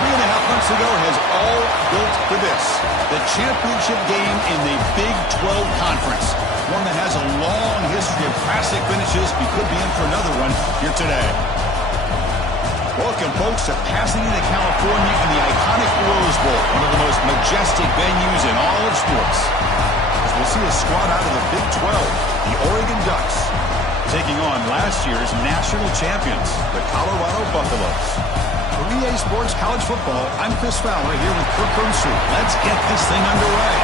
3.5 months ago has all built for this. The championship game in the Big 12 Conference. One that has a long history of classic finishes. We could be in for another one here today. Welcome, folks, to Pasadena, California in the iconic Rose Bowl, one of the most majestic venues in all of sports. As we'll see a squad out of the Big 12, the Oregon Ducks, taking on last year's national champions, the Colorado Buffaloes. For EA Sports College Football, I'm Chris Fowler here with Kirk Herbstreit. Let's get this thing underway.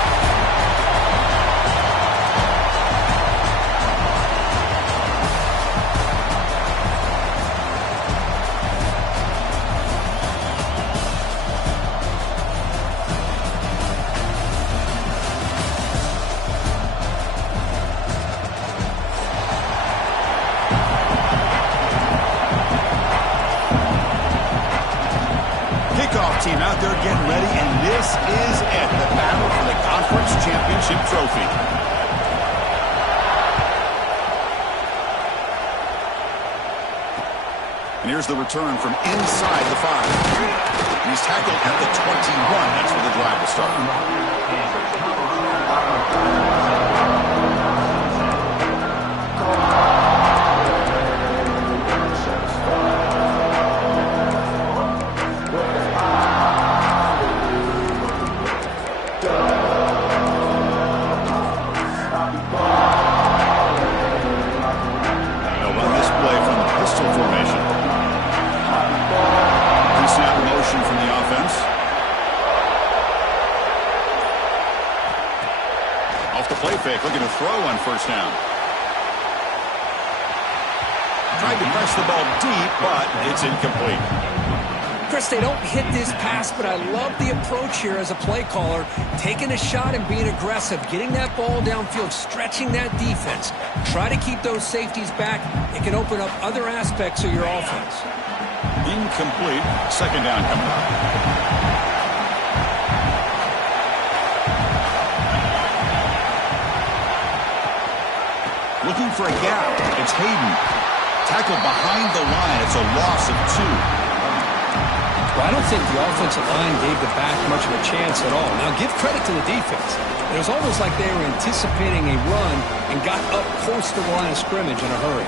Team out there getting ready, and this is it, the battle for the conference championship trophy. And here's the return from inside the 5. He's tackled at the 21. That's where the drive will start. Looking to throw on first down. Tried to press the ball deep, but it's incomplete. Chris, they don't hit this pass, but I love the approach here as a play caller. Taking a shot and being aggressive, getting that ball downfield, stretching that defense. Try to keep those safeties back. It can open up other aspects of your offense. Incomplete. Second down coming up. Looking for a gap. It's Hayden. Tackled behind the line. It's a loss of 2. Well, I don't think the offensive line gave the back much of a chance at all. Now, give credit to the defense. It was almost like they were anticipating a run and got up close to the line of scrimmage in a hurry.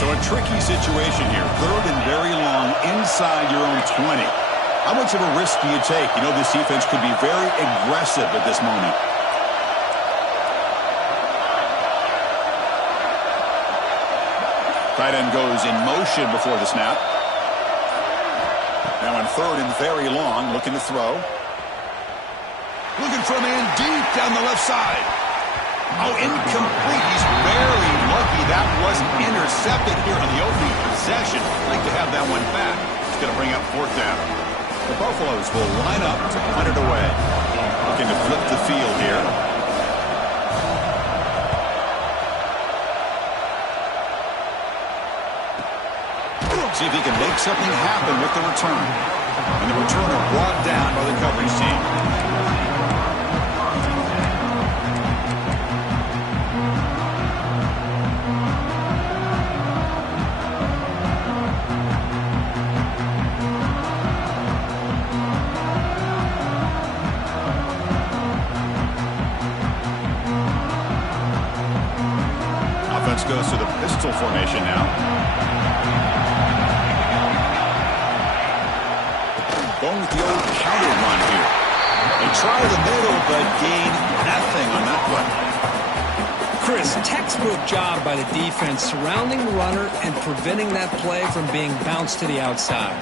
So a tricky situation here. 3rd and very long inside your own 20. How much of a risk do you take? You know, this defense could be very aggressive at this moment. Tight end goes in motion before the snap. Now in 3rd and very long, looking to throw. Looking for a man deep down the left side. Oh, incomplete. He's barely lucky that wasn't intercepted here on the opening possession. Like to have that one back. It's going to bring up 4th down. The Buffaloes will line up to punt it away. Looking to flip the field here. See if he can make something happen with the return. And the returner brought down by the coverage team. Goes to the pistol formation now. Going with the old counter run here. They try the middle, but gain nothing on that play. Chris, textbook job by the defense surrounding the runner and preventing that play from being bounced to the outside.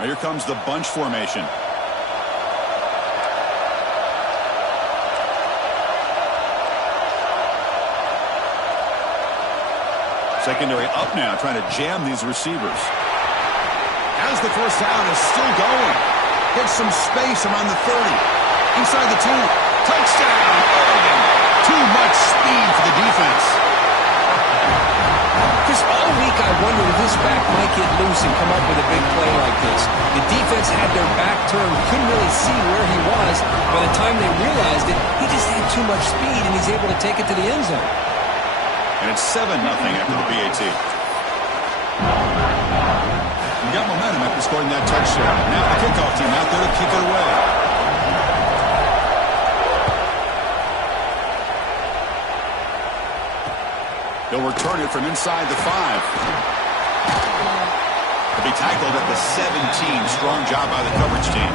Now here comes the bunch formation. Secondary up now, trying to jam these receivers. As the first down is still going. Gets some space around the 30. Inside the 2. Touchdown, Oregon. Too much speed for the defense. Just all week I wondered if this back might get loose and come up with a big play like this. The defense had their back turned, couldn't really see where he was. By the time they realized it, he just had too much speed, and he's able to take it to the end zone. And it's 7-0 after the PAT. You got momentum after scoring that touchdown. Now the kickoff team out there to kick it away. He'll return it from inside the 5. He'll be tackled at the 17. Strong job by the coverage team.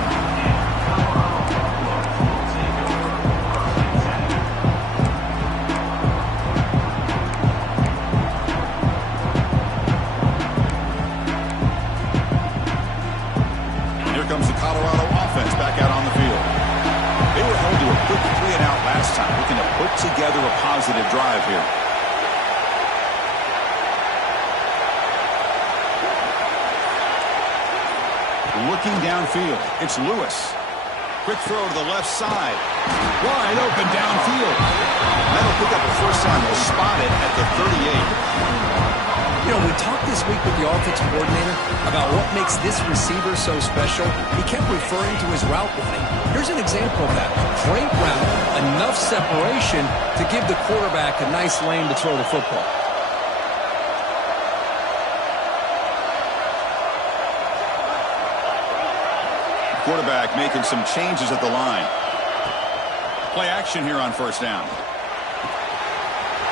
And here comes the Colorado offense back out on the field. They were held to a quick 3-and-out last time, looking to put together a positive drive here. Looking downfield, it's Lewis. Quick throw to the left side. Wide open downfield. That'll pick up a first down. They'll spot it at the 38. You know, we talked this week with the offensive coordinator about what makes this receiver so special. He kept referring to his route running. Here's an example of that. Great route, enough separation to give the quarterback a nice lane to throw the football. Quarterback making some changes at the line. Play action here on first down.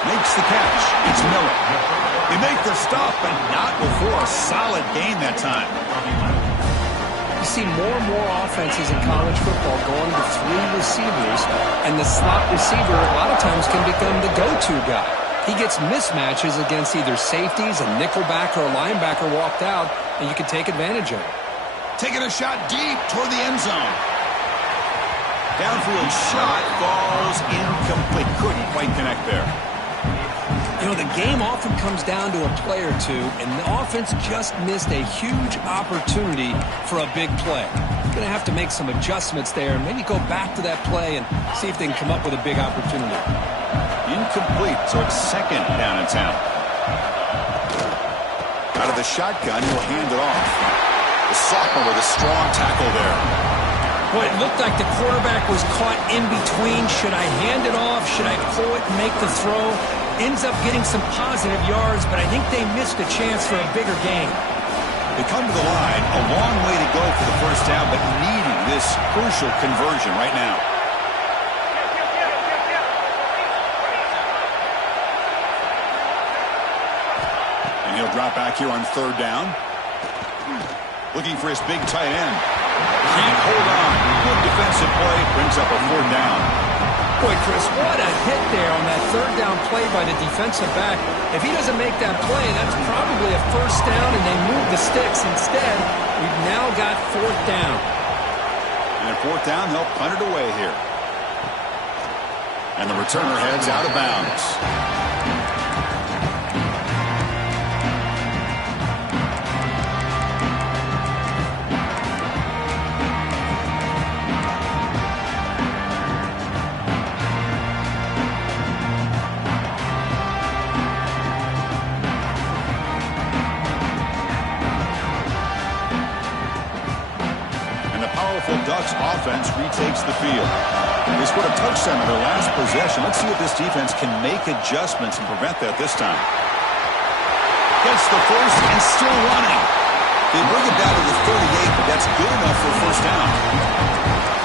Makes the catch. It's Miller. They make the stop, but not before a solid gain that time. You see more and more offenses in college football going to 3 receivers, and the slot receiver a lot of times can become the go-to guy. He gets mismatches against either safeties, a nickelback, or a linebacker walked out, and you can take advantage of it. Taking a shot deep toward the end zone. Downfield shot falls incomplete. Couldn't quite connect there. You know, the game often comes down to a play or two, and the offense just missed a huge opportunity for a big play. Going to have to make some adjustments there, and maybe go back to that play and see if they can come up with a big opportunity. Incomplete, so it's second down in town. Out of the shotgun, he'll hand it off. The sophomore with a strong tackle there. Well, it looked like the quarterback was caught in between. Should I hand it off? Should I pull it and make the throw? Ends up getting some positive yards, but I think they missed a chance for a bigger gain. They come to the line, a long way to go for the first down, but needing this crucial conversion right now. And he'll drop back here on third down. Looking for his big tight end. Can't hold on. Good defensive play. Brings up a 4th down. Boy, Chris, what a hit there on that 3rd down play by the defensive back. If he doesn't make that play, that's probably a first down, and they move the sticks. Instead, we've now got 4th down. And at 4th down, they'll punt it away here. And the returner heads out of bounds. Ducks offense retakes the field. They scored a touchdown in their last possession. Let's see if this defense can make adjustments and prevent that this time. Gets the first and still running. They bring it down to the 38, but that's good enough for a first down.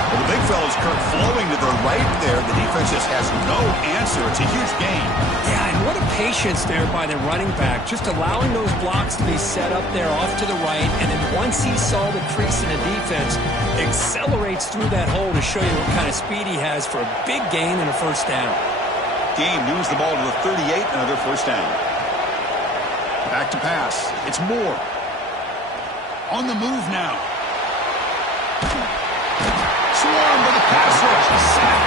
Well, the big fella's Kirk flowing to the right there. The defense just has no answer. It's a huge gain. Yeah, and what a patience there by the running back. Just allowing those blocks to be set up there off to the right, and then once he saw the crease in the defense, accelerates through that hole to show you what kind of speed he has for a big gain and a first down. Game moves the ball to the 38, another first down. Back to pass. It's Moore. On the move now. Swarm with the pass rush. Sack.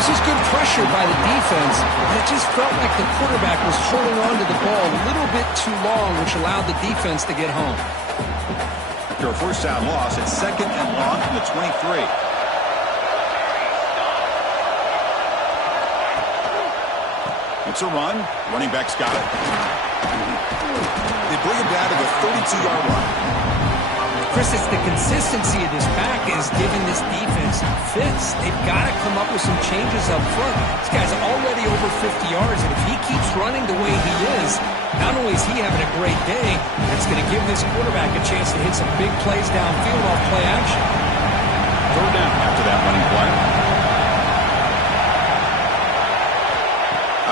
This is good pressure by the defense, but it just felt like the quarterback was holding on to the ball a little bit too long, which allowed the defense to get home. After a first down loss, it's 2nd and long from the 23. It's a run. Running back's got it. They bring him down to the 32-yard line. Chris, it's the consistency of this pack is giving this defense fits. They've got to come up with some changes up front. This guy's already over 50 yards, and if he keeps running the way he is, not only is he having a great day, it's going to give this quarterback a chance to hit some big plays downfield off play action. Third down after that running play.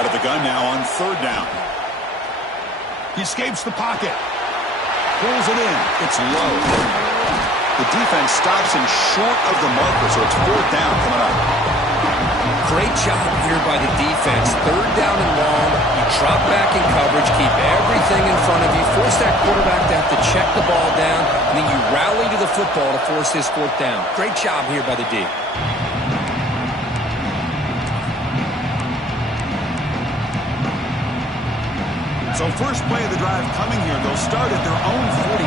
Out of the gun now on third down. He escapes the pocket. Pulls it in. It's low. The defense stops him short of the marker, so it's fourth down coming up. Great job here by the defense. Third down and long. You drop back in coverage, keep everything in front of you, force that quarterback to have to check the ball down, and then you rally to the football to force this fourth down. Great job here by the D. So first play of the drive coming here. They'll start at their own 49.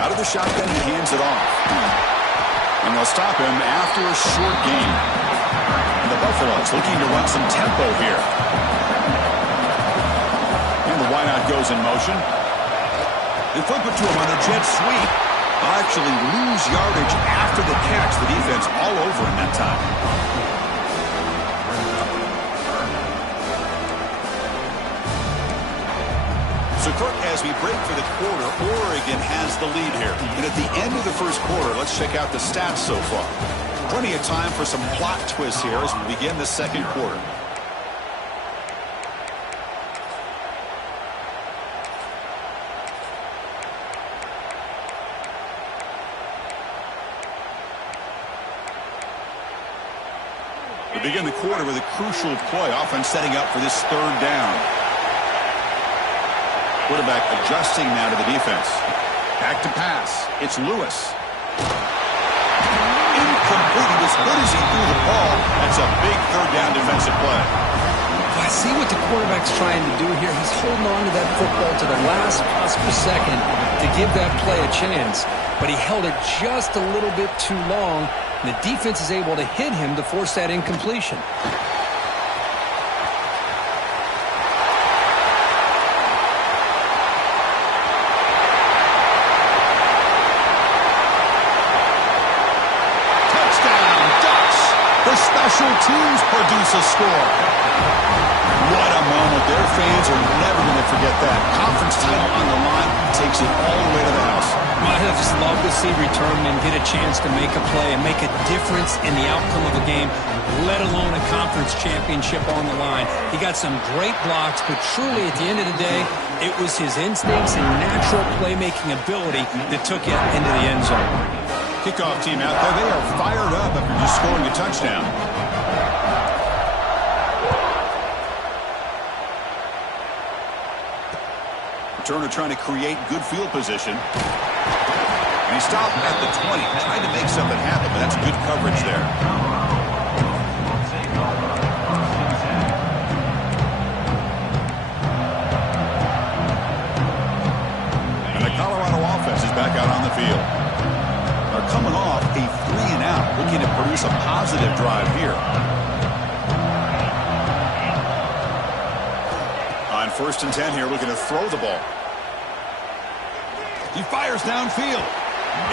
Out of the shotgun, he hands it off. And they'll stop him after a short gain. And the Buffaloes looking to run some tempo here. And the wideout goes in motion. They flip it to him on a jet sweep. They'll actually lose yardage after the catch. The defense all over in that time. So, Kirk, as we break for the quarter, Oregon has the lead here. And at the end of the first quarter, let's check out the stats so far. Plenty of time for some plot twists here as we begin the second quarter. We begin the quarter with a crucial play, offense setting up for this third down. Quarterback adjusting now to the defense. Back to pass. It's Lewis. Incomplete. As good as he threw the ball, that's a big third down defensive play. I see what the quarterback's trying to do here. He's holding on to that football to the last possible second to give that play a chance. But he held it just a little bit too long. And the defense is able to hit him to force that incompletion. Touchdown, Ducks! The special teams produce a score. What a moment. Their fans are never going to forget that. Conference title on the line takes it all the way to the house. I just love to see return men get a chance to make a play and make a difference in the outcome of a game, let alone a conference championship on the line. He got some great blocks, but truly at the end of the day, it was his instincts and natural playmaking ability that took it into the end zone. Kickoff team out there. They are fired up after just scoring a touchdown. Turner trying to create good field position. And he stopped at the 20, trying to make something happen, but that's good coverage there. And the Colorado offense is back out on the field. They're coming off a 3-and-out, looking to produce a positive drive here. On 1st and 10 here, looking to throw the ball. He fires downfield.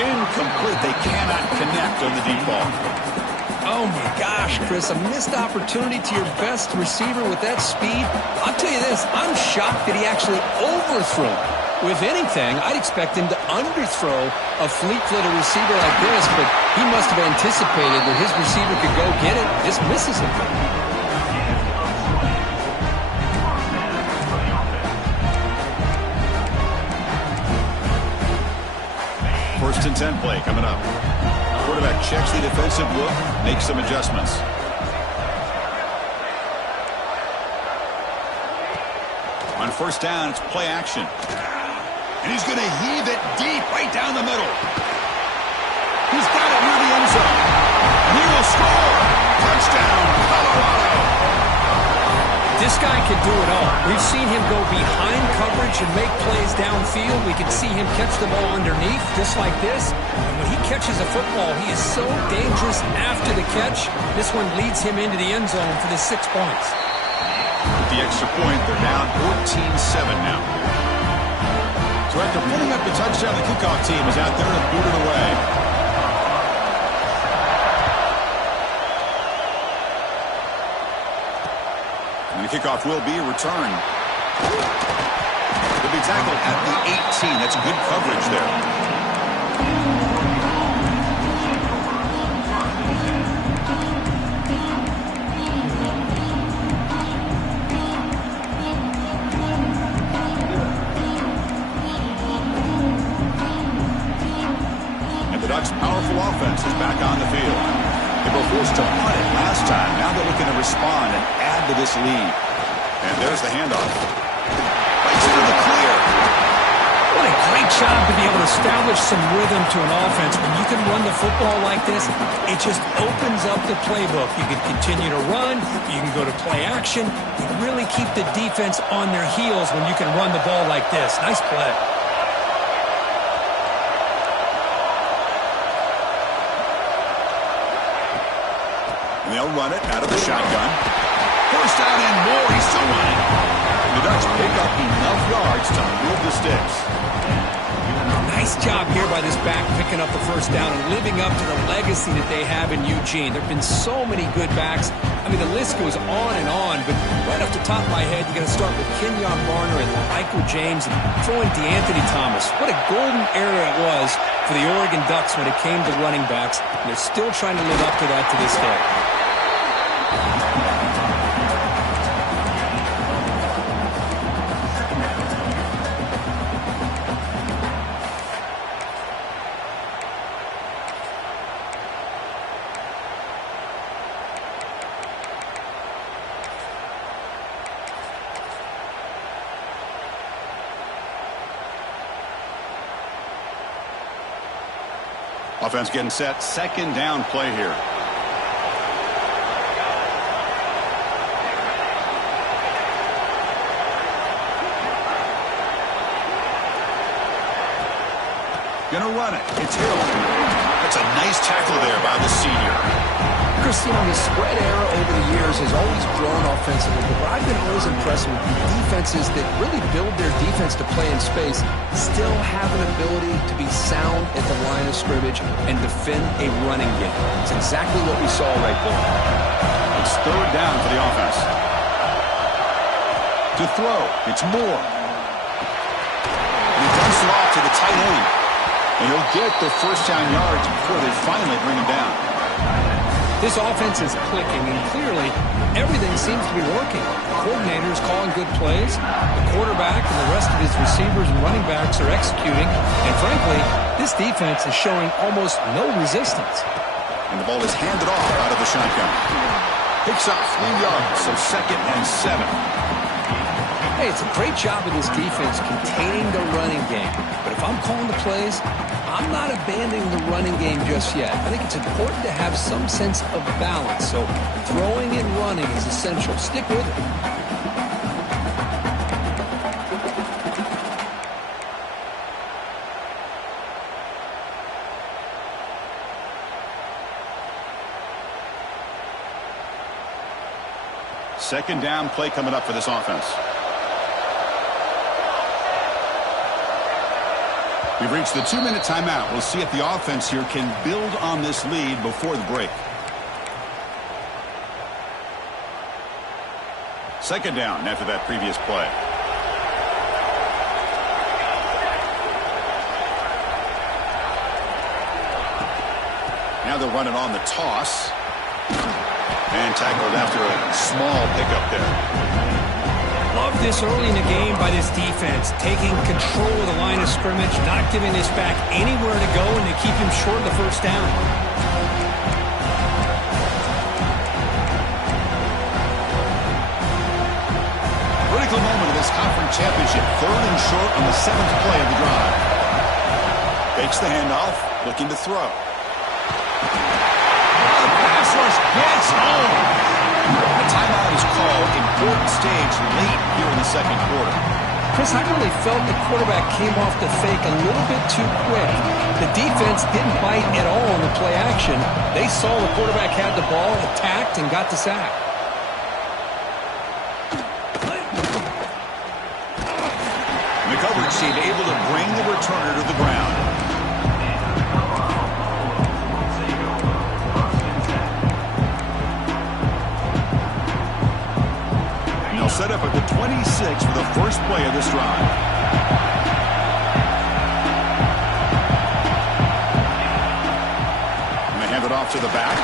Incomplete. They cannot connect on the deep ball. Oh, my gosh, Chris, a missed opportunity to your best receiver with that speed. I'll tell you this, I'm shocked that he actually overthrew. If anything, I'd expect him to underthrow a fleet-footed receiver like this, but he must have anticipated that his receiver could go get it. Just misses him. 1st and 10 play coming up. Quarterback checks the defensive look, makes some adjustments. On 1st down, it's play action. And he's going to heave it deep right down the middle. He's got it near the end zone. And he will score. Touchdown, Colorado. This guy can do it all. We've seen him go behind coverage and make plays downfield. We can see him catch the ball underneath, just like this. And when he catches a football, he is so dangerous after the catch. This one leads him into the end zone for the 6 points. With the extra point, they're down 14-7 now. So after putting up the touchdown, the kickoff team is out there to boot it away. And the kickoff will be a return. He'll be tackled at the 18. That's good coverage there. And the Ducks' powerful offense is back on the field. They were forced to punt it last time. Now they're looking to respond and add to this lead. And there's the handoff. Right to the clear. What a great job to be able to establish some rhythm to an offense. When you can run the football like this, it just opens up the playbook. You can continue to run. You can go to play action. You really keep the defense on their heels when you can run the ball like this. Nice play. And they'll run it out of the shotgun. First down and more. He's still running. The Ducks pick up enough yards to move the sticks. Nice job here by this back picking up the first down and living up to the legacy that they have in Eugene. There have been so many good backs. I mean, the list goes on and on, but right off the top of my head, you got to start with Kenyon Barner and Michael James and throw in DeAnthony Thomas. What a golden era it was for the Oregon Ducks when it came to running backs, and they're still trying to live up to that to this day. Offense getting set. Second down play here. Gonna run it. It's Hill. That's a nice tackle there by the senior. Christine, the spread era over the years has always grown offensively, but I've been always impressed with defenses that really build their defense to play in space, still have an ability to be sound at the line of scrimmage and defend a running game. It's exactly what we saw right there. It's third down for the offense. To throw, it's Moore. And he dumps it off to the tight end. And he'll get the first down yards before they finally bring him down. This offense is clicking, and clearly everything seems to be working. The coordinator is calling good plays. The quarterback and the rest of his receivers and running backs are executing. And frankly, this defense is showing almost no resistance. And the ball is handed off out of the shotgun. Picks up 3 yards, so 2nd and 7. Hey, it's a great job of this defense containing the running game. But if I'm calling the plays, I'm not abandoning the running game just yet. I think it's important to have some sense of balance. So throwing and running is essential. Stick with it. Second down play coming up for this offense. We've reached the 2-minute timeout. We'll see if the offense here can build on this lead before the break. Second down after that previous play. Now they're running on the toss. And tackled after a small pickup there. Love this early in the game by this defense, taking control of the line of scrimmage, not giving this back anywhere to go, and to keep him short of the first down. Critical moment of this conference championship. 3rd and short on the 7th play of the drive. Fakes the handoff, looking to throw. The pass rush gets home. A timeout is called in important stage late here in the second quarter. Chris, I really felt the quarterback came off the fake a little bit too quick. The defense didn't bite at all on the play action. They saw the quarterback had the ball, attacked, and got the sack. And the coverage team able to bring the returner to the ground. Set up at the 26 for the first play of this drive. And they hand it off to the back.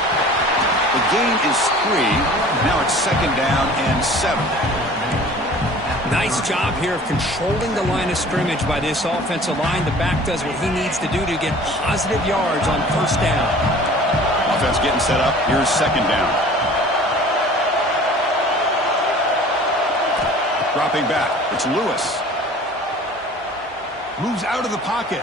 The gain is 3. Now it's 2nd down and 7. Nice job here of controlling the line of scrimmage by this offensive line. The back does what he needs to do to get positive yards on first down. Offense getting set up. Here's 2nd down. Dropping back. It's Lewis. Moves out of the pocket.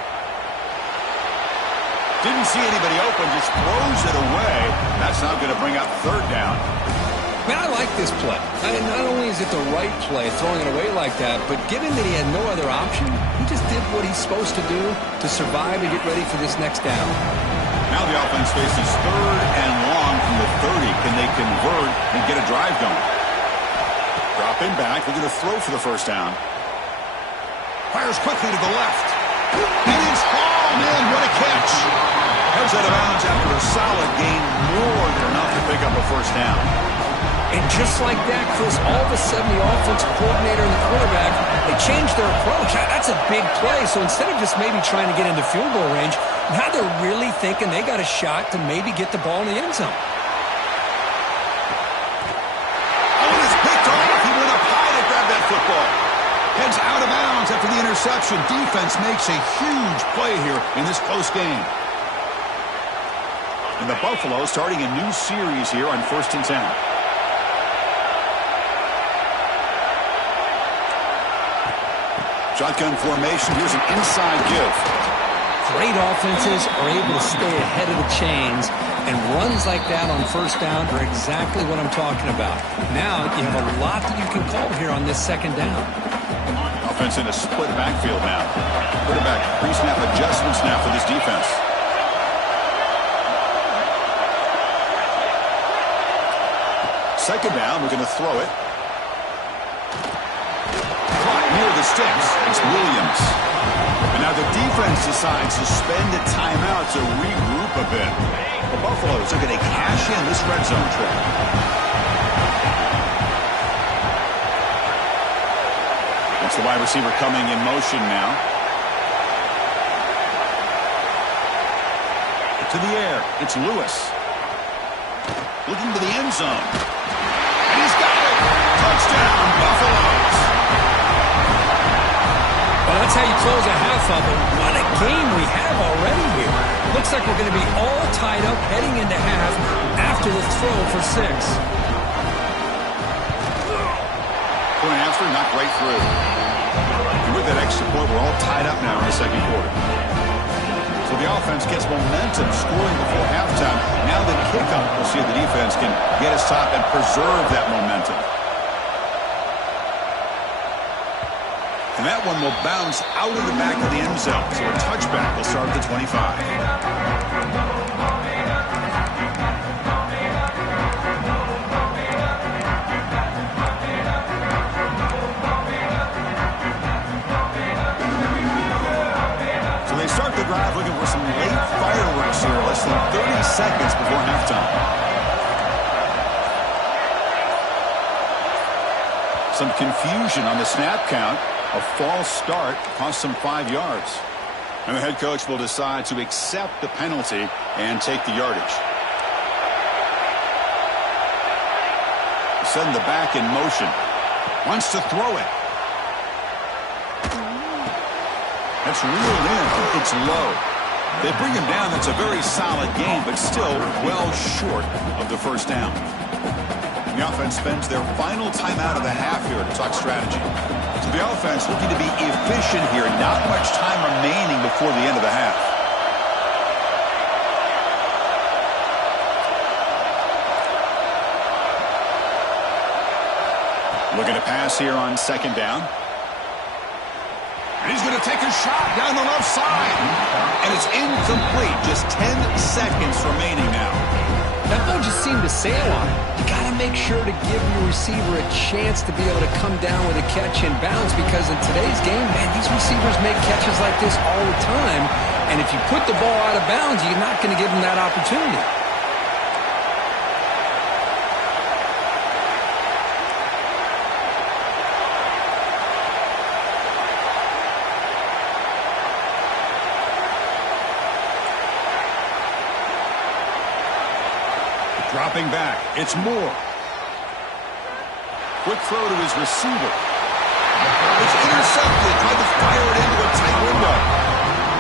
Didn't see anybody open. Just throws it away. That's not going to bring up 3rd down. Man, I like this play. Not only is it the right play, throwing it away like that, but given that he had no other option, he just did what he's supposed to do to survive and get ready for this next down. Now the offense faces 3rd and long from the 30. Can they convert and get a drive going? Dropping back, looking to throw for the first down. Fires quickly to the left. It is hauled in. What a catch. Heads out of bounds after a solid gain, more than enough to pick up a first down. And just like that, Chris, all of a sudden the offensive coordinator and the quarterback, they changed their approach. That's a big play. So instead of just maybe trying to get into field goal range, now they're really thinking they got a shot to maybe get the ball in the end zone. Football. Heads out of bounds after the interception. Defense makes a huge play here in this close game. And the Buffalo starting a new series here on 1st and 10. Shotgun formation. Here's an inside give. Great offenses are able to stay ahead of the chains, and runs like that on first down are exactly what I'm talking about. Now you have a lot that you can call here on this 2nd down. Offense in a split backfield now. Quarterback pre-snap adjustments now for this defense. Second down, we're going to throw it. Caught near the sticks. It's Williams. And now the defense decides to spend a timeout to regroup a bit. The Buffaloes are going to cash in this red zone trip. That's the wide receiver coming in motion now. To the air. It's Lewis. Looking to the end zone. And he's got it. Touchdown, Buffaloes. Well, that's how you close a half of it. What a game we have already here. Looks like we're going to be all tied up heading into half after the throw for 6. Point after, not right through. And with that extra point, we're all tied up now in the second quarter. So the offense gets momentum, scoring before halftime. Now the kickoff, we'll see if the defense can get a stop and preserve that momentum. And that one will bounce out of the back of the end zone. So a touchback will start at the 25. So they start the drive looking for some late fireworks here, less than 30 seconds before halftime. Some confusion on the snap count. A false start cost them 5 yards. And the head coach will decide to accept the penalty and take the yardage. Send the back in motion. Wants to throw it. That's reeled in. It's low. They bring him down. That's a very solid game, but still well short of the first down. The offense spends their final timeout of the half here to talk strategy. So the offense looking to be efficient here. Not much time remaining before the end of the half. Looking to pass here on second down. And he's going to take a shot down the left side. And it's incomplete. Just 10 seconds remaining now. That ball just seemed to sail on it. You got to make sure to give your receiver a chance to be able to come down with a catch in bounds, because in today's game, man, these receivers make catches like this all the time. And if you put the ball out of bounds, you're not going to give them that opportunity. Dropping back, it's Moore. Quick throw to his receiver. It's intercepted. Tried to fire it into a tight window.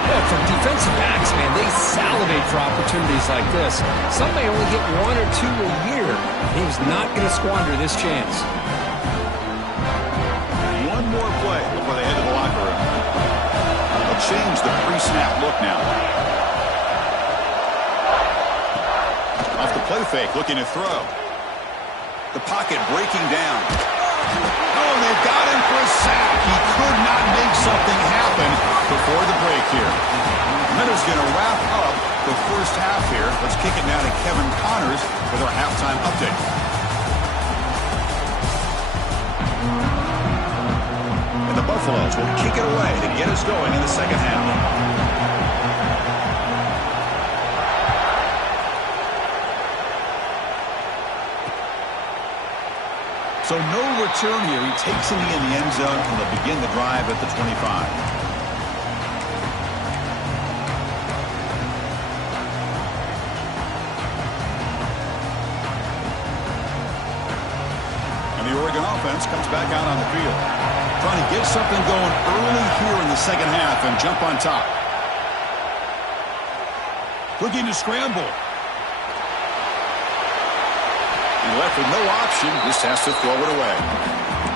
Yeah, for defensive backs, man, they salivate for opportunities like this. Some may only get 1 or 2 a year. He's not going to squander this chance. One more play before they head to the locker room. They'll change the pre-snap look now. Off the play fake, looking to throw. The pocket breaking down. Oh, they've got him for a sack. He could not make something happen before the break here. And that is going to wrap up the first half here. Let's kick it now to Kevin Connors with our halftime update. And the Buffaloes will kick it away to get us going in the second half. So no return here. He takes it in the end zone, and they'll begin the drive at the 25. And the Oregon offense comes back out on the field. Trying to get something going early here in the second half and jump on top. Looking to scramble. Left with no option, just has to throw it away.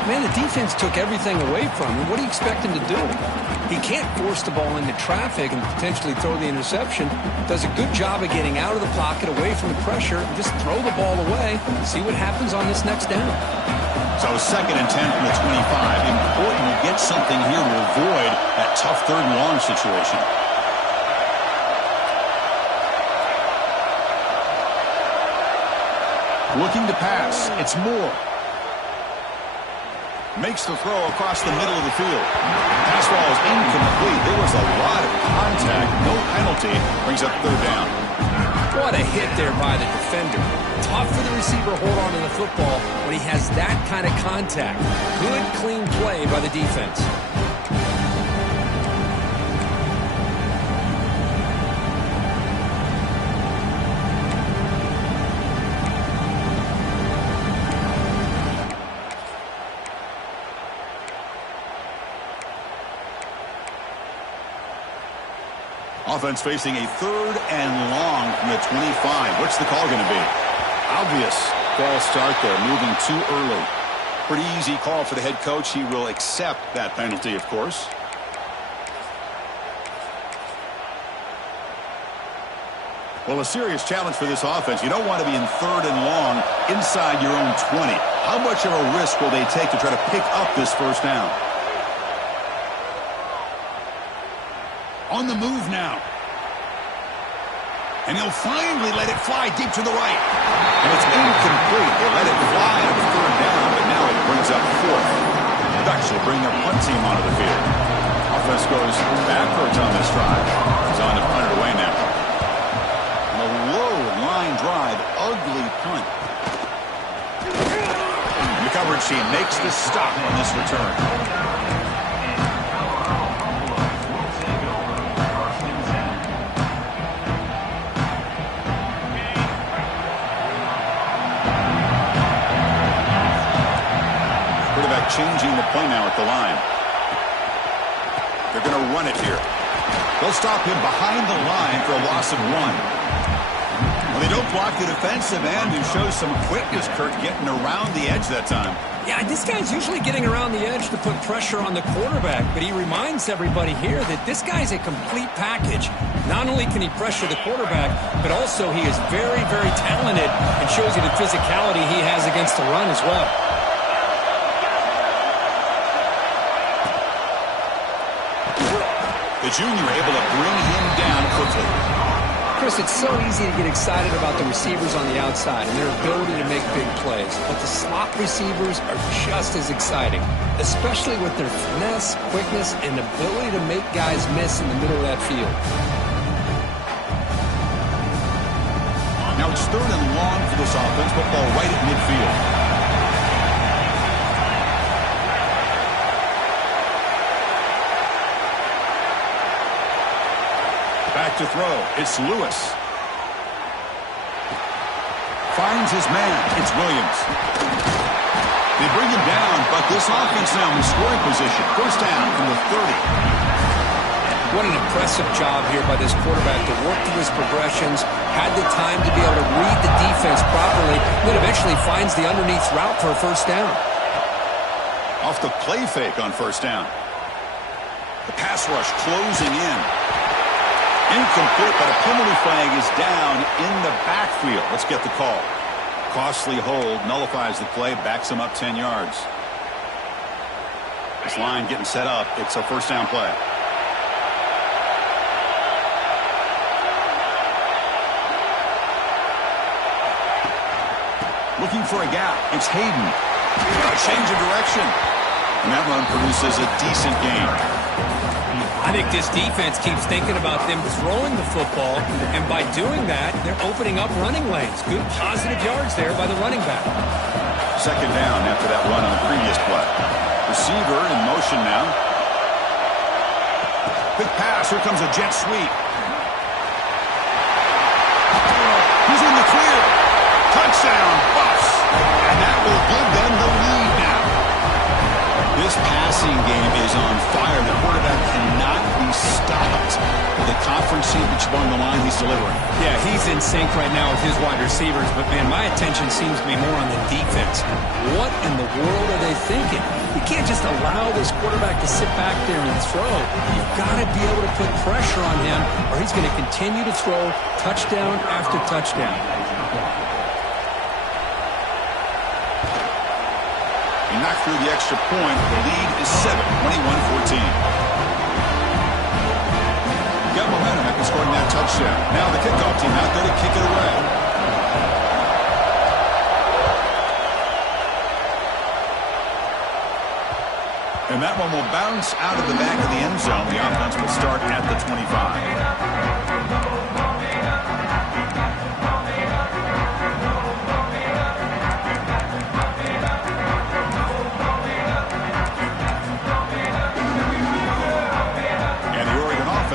Man, the defense took everything away from him. What do you expect him to do? He can't force the ball into traffic and potentially throw the interception. Does a good job of getting out of the pocket, away from the pressure, and just throw the ball away. See what happens on this next down. So 2nd and 10 from the 25. Important to get something here to avoid that tough 3rd and long situation. Looking to pass. It's Moore. Makes the throw across the middle of the field. Pass ball is incomplete. There was a lot of contact. No penalty. Brings up 3rd down. What a hit there by the defender. Tough for the receiver to hold on to the football when he has that kind of contact. Good, clean play by the defense. Offense facing a 3rd and long from the 25. What's the call going to be? Obvious false start there, moving too early. Pretty easy call for the head coach. He will accept that penalty, of course. Well, a serious challenge for this offense. You don't want to be in 3rd and long inside your own 20. How much of a risk will they take to try to pick up this 1st down? On the move now. And he'll finally let it fly deep to the right. And it's incomplete. They let it fly on the 3rd down, but now it brings up 4th. Ducks will bring their punt team onto the field. Offense goes backwards on this drive. He's on to punt it away now. And a low line drive, ugly punt. And the coverage team makes the stop on this return. Changing the play now at the line. They're going to run it here. They'll stop him behind the line for a loss of 1. Well, they don't block the defensive end, who shows some quickness, Kirk, getting around the edge that time. Yeah, this guy's usually getting around the edge to put pressure on the quarterback, but he reminds everybody here that this guy's a complete package. Not only can he pressure the quarterback, but also he is very, very talented and shows you the physicality he has against the run as well. junior able to bring him down quickly. Chris, it's so easy to get excited about the receivers on the outside and their ability to make big plays. But the slot receivers are just as exciting, especially with their finesse, quickness, and ability to make guys miss in the middle of that field. Now it's 3rd and long for this offense, football right at midfield. Back to throw. It's Lewis. Finds his man. It's Williams. They bring him down, but this offense now in scoring position. 1st down from the 30. What an impressive job here by this quarterback to work through his progressions, had the time to be able to read the defense properly, and then eventually finds the underneath route for a 1st down. Off the play fake on 1st down. The pass rush closing in. Incomplete, but a penalty flag is down in the backfield. Let's get the call. Costly hold, nullifies the play, backs him up 10 yards. This line getting set up. It's a 1st down play. Looking for a gap. It's Hayden. A change of direction. And that run produces a decent gain. I think this defense keeps thinking about them throwing the football, and by doing that, they're opening up running lanes. Good positive yards there by the running back. 2nd down after that run on the previous play. Receiver in motion now. Quick pass. Here comes a jet sweep. He's in the clear. Touchdown, Buffs. And that will give them the lead now. This passing game is on fire. The quarterback cannot be stopped. The conference championship on the line, he's delivering. Yeah, he's in sync right now with his wide receivers, but, man, my attention seems to be more on the defense. What in the world are they thinking? You can't just allow this quarterback to sit back there and throw. You've got to be able to put pressure on him, or he's going to continue to throw touchdown after touchdown. He knocked through the extra point. The lead is 7, 21-14. Got momentum after scoring that touchdown. Now the kickoff team out there to kick it away. And that one will bounce out of the back of the end zone. The offense will start at the 25.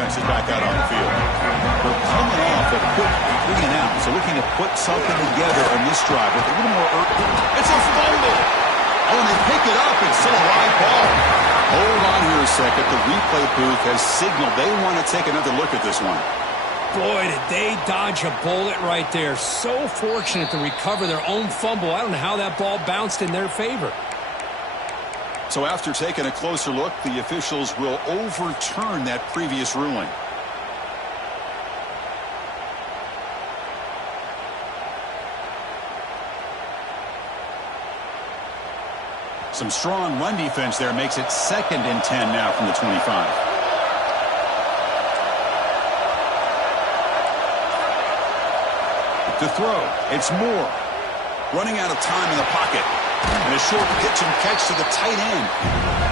Is back out on the field. They're coming off a quick 3 and out, so looking to put something together on this drive with a little more urgency. It's a fumble. Oh, and they pick it up. It's still a live ball. Hold on here a second. The replay booth has signaled they want to take another look at this one. Boy, did they dodge a bullet right there. So fortunate to recover their own fumble. I don't know how that ball bounced in their favor. So after taking a closer look, the officials will overturn that previous ruling. Some strong run defense there makes it 2nd and 10 now from the 25. To throw, it's Moore. Running out of time in the pocket. And a short pitch and catch to the tight end.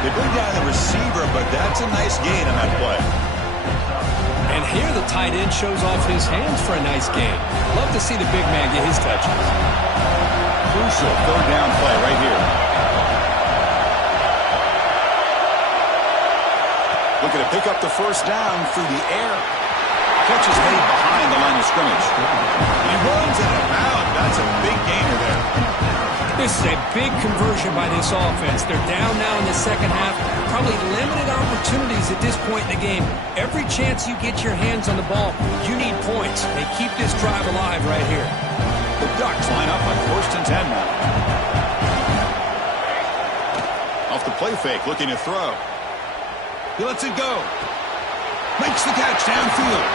They bring down the receiver, but that's a nice gain on that play. And here the tight end shows off his hands for a nice gain. Love to see the big man get his touches. Crucial 3rd down play right here. Looking to pick up the 1st down through the air. Catch is made behind the line of scrimmage. He runs it out. That's a big gainer there. This is a big conversion by this offense. They're down now in the 2nd half. Probably limited opportunities at this point in the game. Every chance you get your hands on the ball, you need points. They keep this drive alive right here. The Ducks line up on 1st and 10 now. Off the play fake, looking to throw. He lets it go. Makes the catch downfield.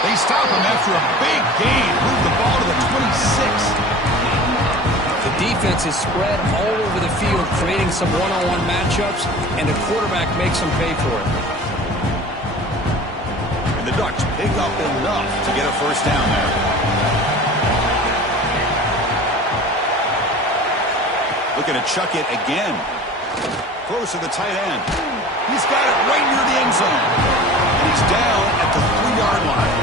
They stop him after a big gain. Move the ball to the 26. The defense is spread all over the field, creating some one-on-one matchups, and the quarterback makes them pay for it. And the Ducks pick up enough to get a first down there. Looking to chuck it again. Close to the tight end. He's got it right near the end zone. And he's down at the 3-yard line.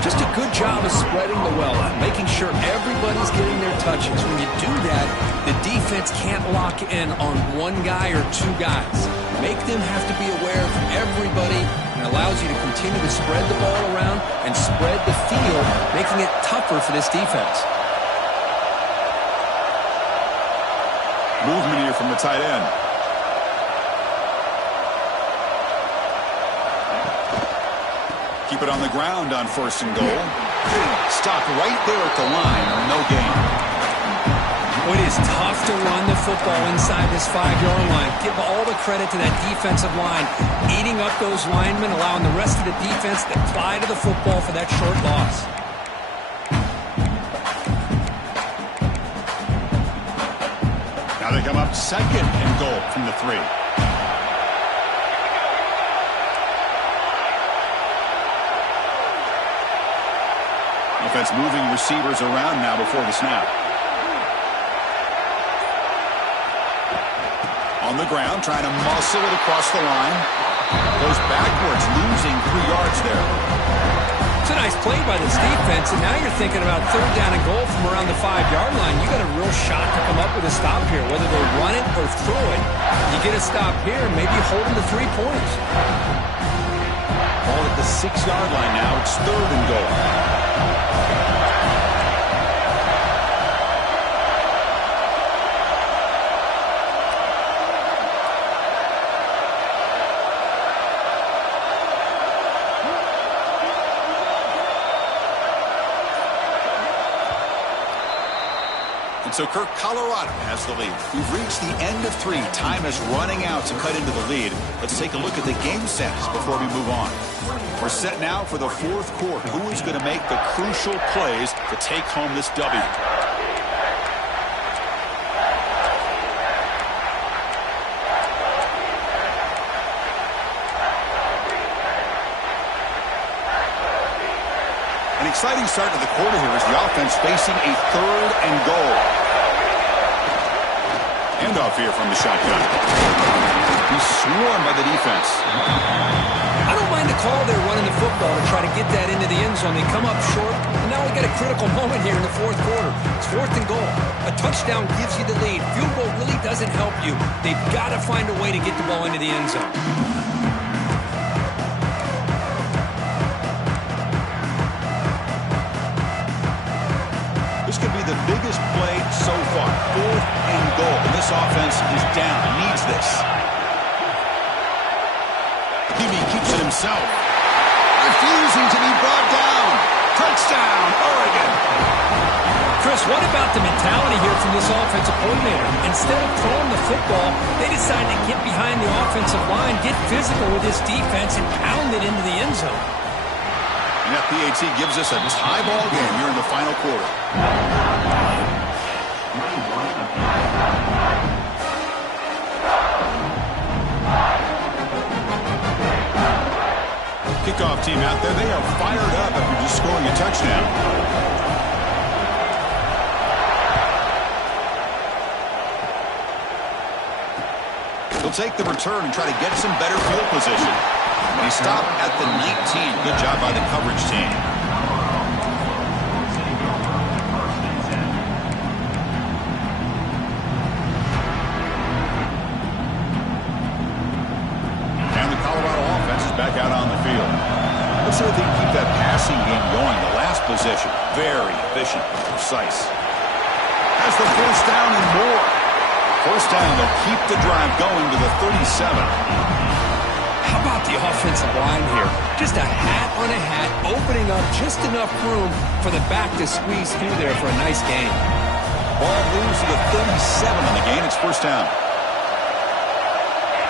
Just a good job of spreading the well out, making sure everybody's getting their touches. When you do that, the defense can't lock in on one guy or two guys. Make them have to be aware of everybody, and allows you to continue to spread the ball around and spread the field, making it tougher for this defense. Movement here from the tight end. Keep it on the ground on 1st and goal. Stop right there at the line. No gain. It is tough to run the football inside this 5-yard line. Give all the credit to that defensive line, eating up those linemen, allowing the rest of the defense to fly to the football for that short loss. Now they come up 2nd and goal from the 3. Offense moving receivers around now before the snap. On the ground, trying to muscle it across the line. Goes backwards, losing 3 yards there. It's a nice play by this defense, and now you're thinking about 3rd down and goal from around the 5-yard line. You got a real shot to come up with a stop here, whether they run it or throw it. You get a stop here, maybe hold them to 3 points. Ball at the 6-yard line now. It's 3rd and goal. And so, Kirk, Colorado has the lead. We've reached the end of 3. Time is running out to cut into the lead. Let's take a look at the game sets before we move on. We're set now for the 4th quarter. Who is going to make the crucial plays to take home this W? An exciting start to the quarter here as the offense facing a 3rd and goal. Handoff here from the shotgun. He's swarmed by the defense. I don't mind the call they're running the football to try to get that into the end zone. They come up short, and now we got a critical moment here in the 4th quarter. It's 4th and goal. A touchdown gives you the lead. Field goal really doesn't help you. They've got to find a way to get the ball into the end zone. This could be the biggest play so far. 4th and goal. And this offense is down. Needs this. Hebe keeps it himself. Refusing to be brought down. Touchdown, Oregon. Chris, what about the mentality here from this offensive coordinator? Instead of throwing the football, they decide to get behind the offensive line, get physical with this defense, and pound it into the end zone. And that PAT gives us a tie ball game here in the final quarter. Kickoff team out there, they are fired up after just scoring a touchdown. He'll take the return and try to get some better field position. He stopped at the 19. Good job by the coverage team. And the Colorado offense is back out on the field. Let's see if they can keep that passing game going. The last possession, very efficient and precise. Has the first down and more. First down, they'll keep the drive going to the 37. How about the offensive line here? Just a hat on a hat, opening up just enough room for the back to squeeze through there for a nice gain. Ball moves to the 37 on the gain. It's first down.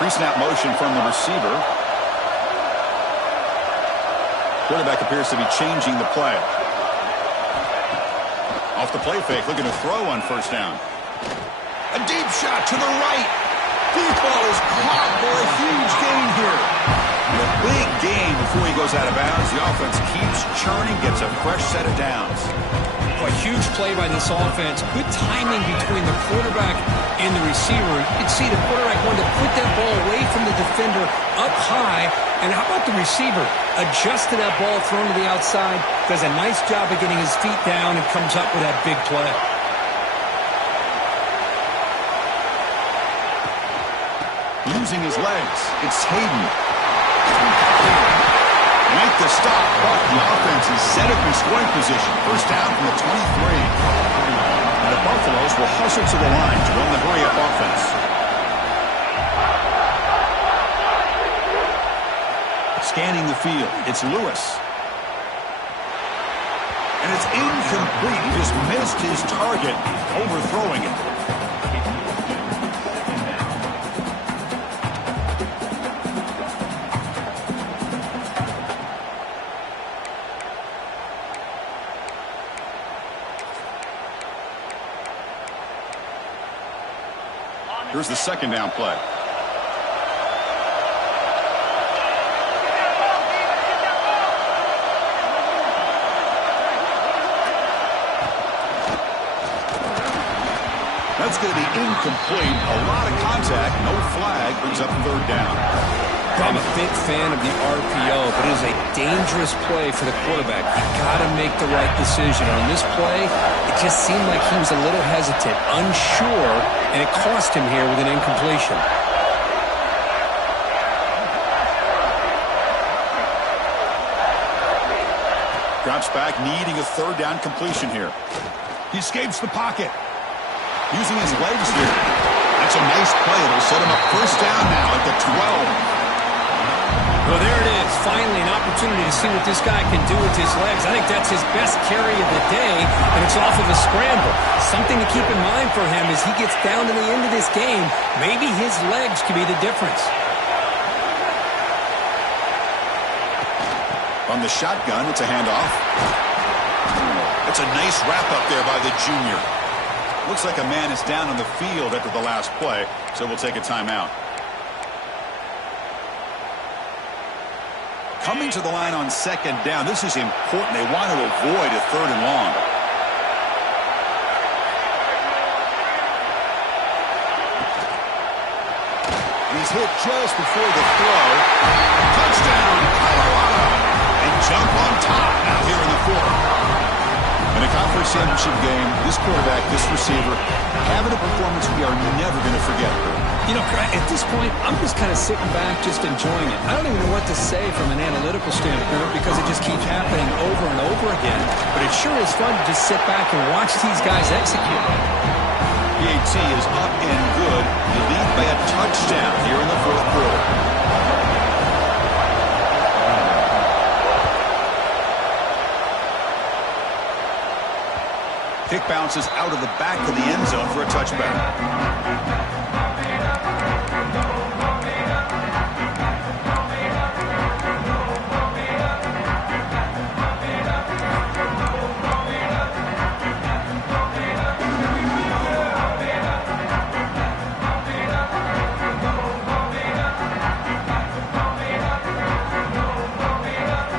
Pre-snap motion from the receiver. Quarterback appears to be changing the play. Off the play fake, looking to throw on first down. A deep shot to the right. Deep ball is caught for a huge gain here. A big gain before he goes out of bounds. The offense keeps churning, gets a fresh set of downs. A huge play by this offense. Good timing between the quarterback and the receiver. You can see the quarterback wanted to put that ball away from the defender up high. And how about the receiver? Adjusted that ball, thrown to the outside. Does a nice job of getting his feet down and comes up with that big play. Using his legs, it's Hayden. Make the stop, but the offense is set up in scoring position. First down from the 23. And the Buffaloes will hustle to the line to run the hurry-up offense. Scanning the field, it's Lewis. And it's incomplete. He just missed his target, overthrowing it. Here's the second down play. That's going to be incomplete. A lot of contact, no flag, brings up third down. I'm a big fan of the RPO, but it is a dangerous play for the quarterback. You got to make the right decision. On this play, it just seemed like he was a little hesitant, unsure, and it cost him here with an incompletion. Drops back, needing a third down completion here. He escapes the pocket. Using his legs here. That's a nice play. It'll set him up first down now at the 12. Well, there it is. Finally, an opportunity to see what this guy can do with his legs. I think that's his best carry of the day, and it's off of a scramble. Something to keep in mind for him as he gets down to the end of this game. Maybe his legs could be the difference. On the shotgun, it's a handoff. It's a nice wrap-up there by the junior. Looks like a man is down on the field after the last play, so we'll take a timeout. Coming to the line on second down. This is important. They want to avoid a third and long. He's hit just before the throw. Touchdown, Colorado. And jump on top now here in the fourth. In a conference championship game, this quarterback, this receiver, having a performance we are never going to forget. You know, at this point, I'm just kind of sitting back, just enjoying it. I don't even know what to say from an analytical standpoint because it just keeps happening over and over again. But it sure is fun to just sit back and watch these guys execute. PAT is up and good. You lead by a touchdown here in the fourth quarter. Kick bounces out of the back of the end zone for a touchback.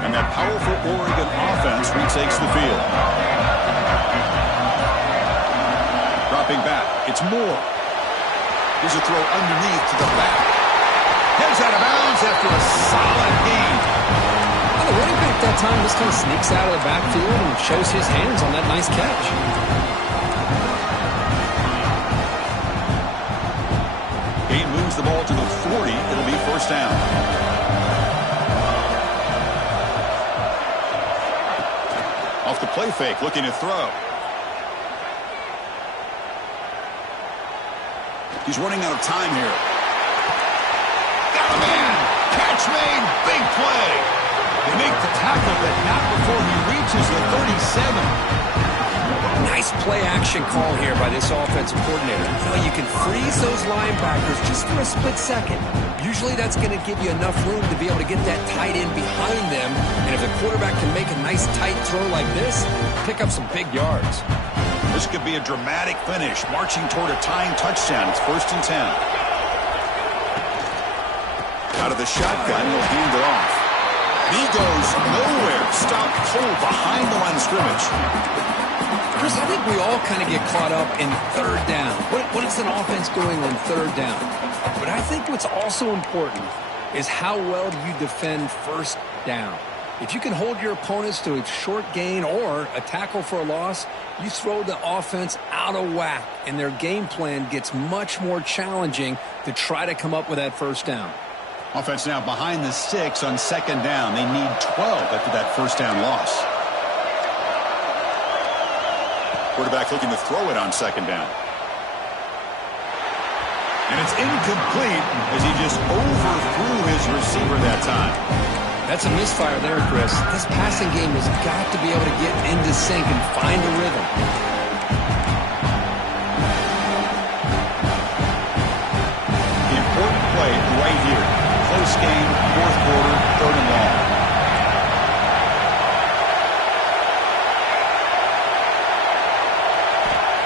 And that powerful Oregon offense retakes the field. Back. It's Moore. Here's a throw underneath to the back. Heads out of bounds after a solid gain. Well, the running back that time just kind of sneaks out of the backfield and shows his hands on that nice catch. Gain moves the ball to the 40. It'll be first down. Off the play fake, looking to throw. He's running out of time here. Got a man. Catch made. Big play. They make the tackle, but not before he reaches the 37. Nice play action call here by this offensive coordinator. You know, you can freeze those linebackers just for a split second. Usually that's going to give you enough room to be able to get that tight end behind them. And if the quarterback can make a nice tight throw like this, pick up some big yards. This could be a dramatic finish, marching toward a tying touchdown. It's 1st and 10. Out of the shotgun, he'll hand it off. He goes nowhere. Stopped cold behind the line of scrimmage. Chris, I think we all kind of get caught up in third down. What is an offense doing on third down? But I think what's also important is how well do you defend first down. If you can hold your opponents to a short gain or a tackle for a loss, you throw the offense out of whack, and their game plan gets much more challenging to try to come up with that first down. Offense now behind the sticks on second down. They need 12 after that first down loss. Quarterback looking to throw it on second down. And it's incomplete as he just overthrew his receiver that time. That's a misfire there, Chris. This passing game has got to be able to get into sync and find a rhythm. The important play right here. Close game, fourth quarter, third and long.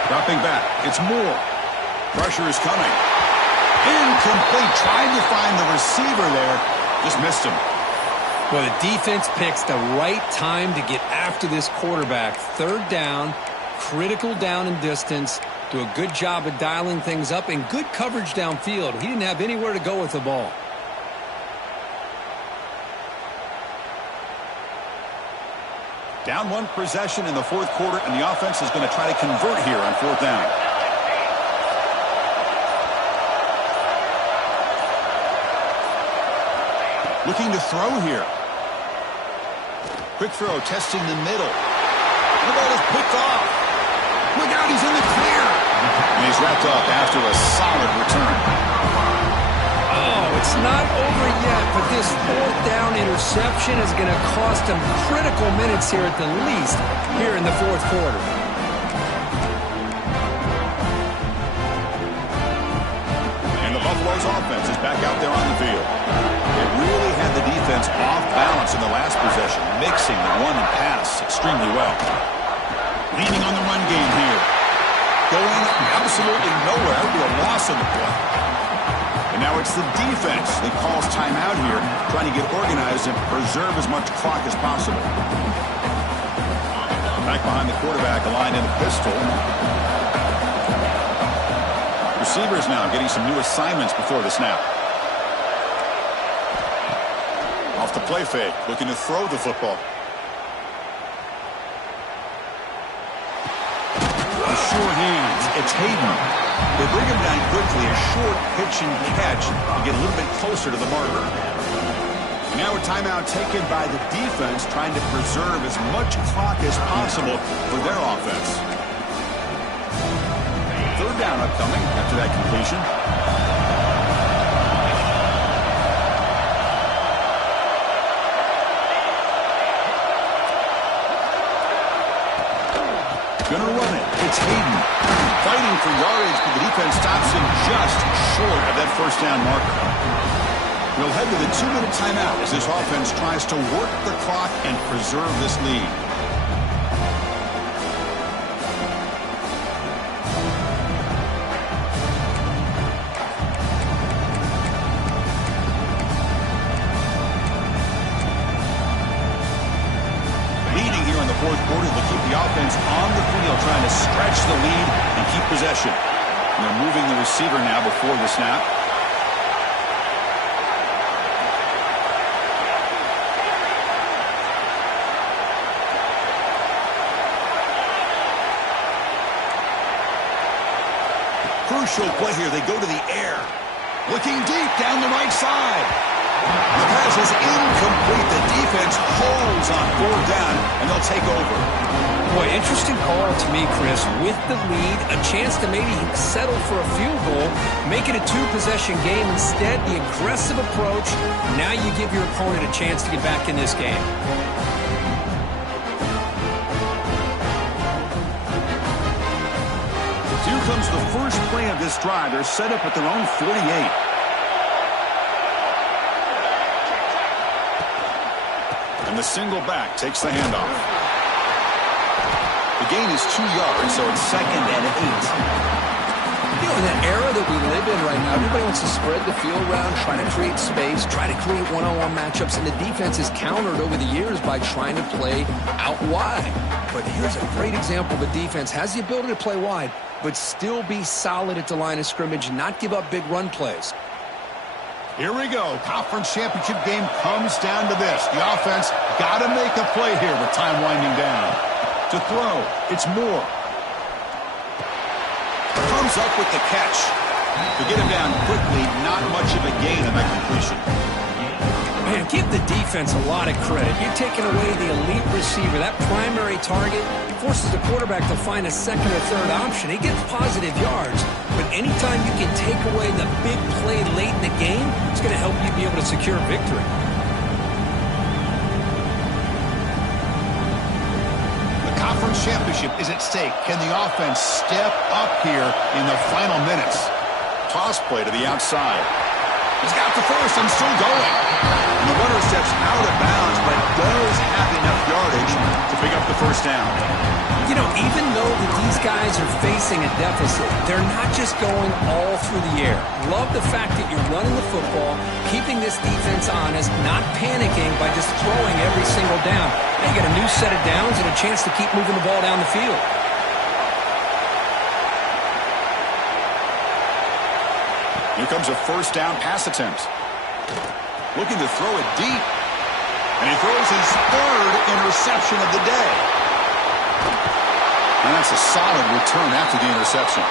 Dropping back. It's Moore. Pressure is coming. Incomplete. Tried to find the receiver there. Just missed him. Well, the defense picks the right time to get after this quarterback. Third down, critical down and distance. Do a good job of dialing things up and good coverage downfield. He didn't have anywhere to go with the ball. Down one possession in the fourth quarter, and the offense is going to try to convert here on fourth down. Looking to throw here. Quick throw, testing the middle. The ball is picked off. Look out, he's in the clear. And he's wrapped up after a solid return. Oh, it's not over yet, but this fourth down interception is going to cost him critical minutes here at the least here in the fourth quarter. And the Buffalo's offense is back out there on the field. It really had the defense off balance in the last possession, mixing the run and pass extremely well. Leaning on the run game here. Going absolutely nowhere. That would be a loss on the play. And now it's the defense that calls timeout here, trying to get organized and preserve as much clock as possible. Back behind the quarterback, aligned in a pistol. Receivers now getting some new assignments before the snap. Off the play fake, looking to throw the football. The short hands, it's Hayden. They bring him down quickly, a short pitch and catch to get a little bit closer to the marker. Now a timeout taken by the defense, trying to preserve as much clock as possible for their offense. Third down upcoming after that completion. Gonna run it. It's Hayden. Fighting for yardage, but the defense stops him just short of that first down marker. We'll head to the 2-minute timeout as this offense tries to work the clock and preserve this lead. Leading here in the fourth quarter, they'll keep the offense on the field, trying to stretch the lead and keep possession. They're moving the receiver now before the snap. Crucial play here. They go to the air. Looking deep down the right side. The pass is incomplete. The defense holds on fourth down, and they'll take over. Boy, interesting call to me, Chris. With the lead, a chance to maybe settle for a field goal, make it a two-possession game. Instead, the aggressive approach. Now you give your opponent a chance to get back in this game. Here comes the first play of this drive. They're set up at their own 48. And the single back takes the handoff. The gain is 2 yards, so it's 2nd and 8. You know, in that era that we live in right now, everybody wants to spread the field around, try to create space, try to create one-on-one matchups, and the defense is countered over the years by trying to play out wide. But here's a great example of a defense has the ability to play wide, but still be solid at the line of scrimmage, not give up big run plays. Here we go. Conference championship game comes down to this. The offense got to make a play here with time winding down. To throw, it's Moore. Comes up with the catch. To get him down quickly, not much of a gain on that completion. Man, give the defense a lot of credit. You're taking away the elite receiver, that primary target, forces the quarterback to find a second or third option. He gets positive yards, but anytime you can take away the big play late in the game, it's going to help you be able to secure victory. The conference championship is at stake. Can the offense step up here in the final minutes? Toss play to the outside. He's got the first and still going. And the runner steps out of bounds, but does have enough yardage to pick up the first down. You know, even though that these guys are facing a deficit, they're not just going all through the air. Love the fact that you're running the football, keeping this defense honest, not panicking by just throwing every single down. Now you got a new set of downs and a chance to keep moving the ball down the field. Here comes a first down pass attempt. Looking to throw it deep. And he throws his third interception of the day. And that's a solid return after the interception.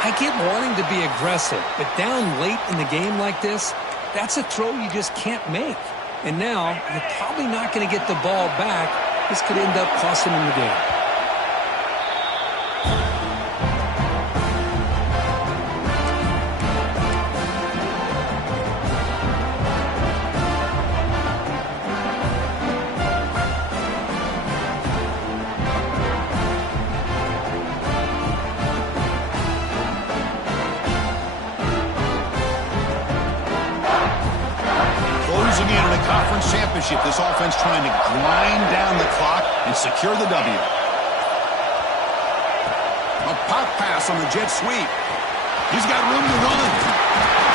I get wanting to be aggressive, but down late in the game like this, that's a throw you just can't make. And now, you're probably not going to get the ball back. This could end up costing him the game. Closing in on a conference championship, this offense trying to grind down the clock and secure the W. A pop pass on the jet sweep. He's got room to run.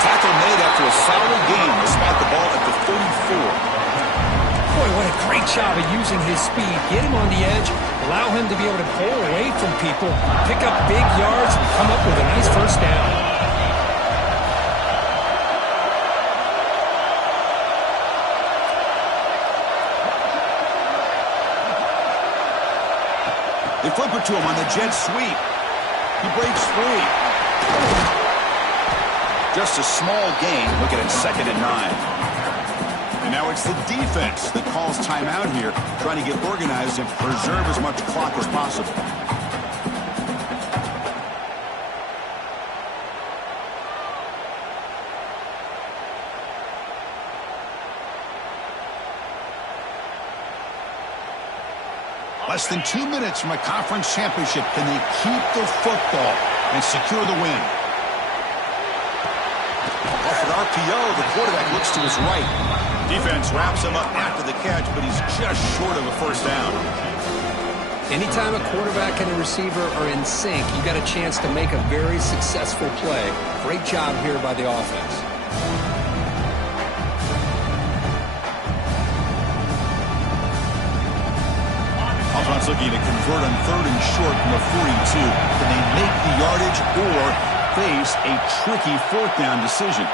Tackle made after a solid gain to spot the ball at the 34. Boy, what a great job of using his speed. Get him on the edge, allow him to be able to pull away from people, pick up big yards, and come up with a nice first down. They flip it to him on the jet sweep. He breaks free. Just a small gain. Look at it, 2nd and 9. And now it's the defense that calls timeout here, trying to get organized and preserve as much clock as possible. Less than 2 minutes from a conference championship. Can they keep the football and secure the win? Off an RPO, the quarterback looks to his right. Defense wraps him up after the catch, but he's just short of a first down. Anytime a quarterback and a receiver are in sync, you got a chance to make a very successful play. Great job here by the offense. Offense looking to convert on 3rd and short from the 42. Can they make the yardage or face a tricky 4th down decision?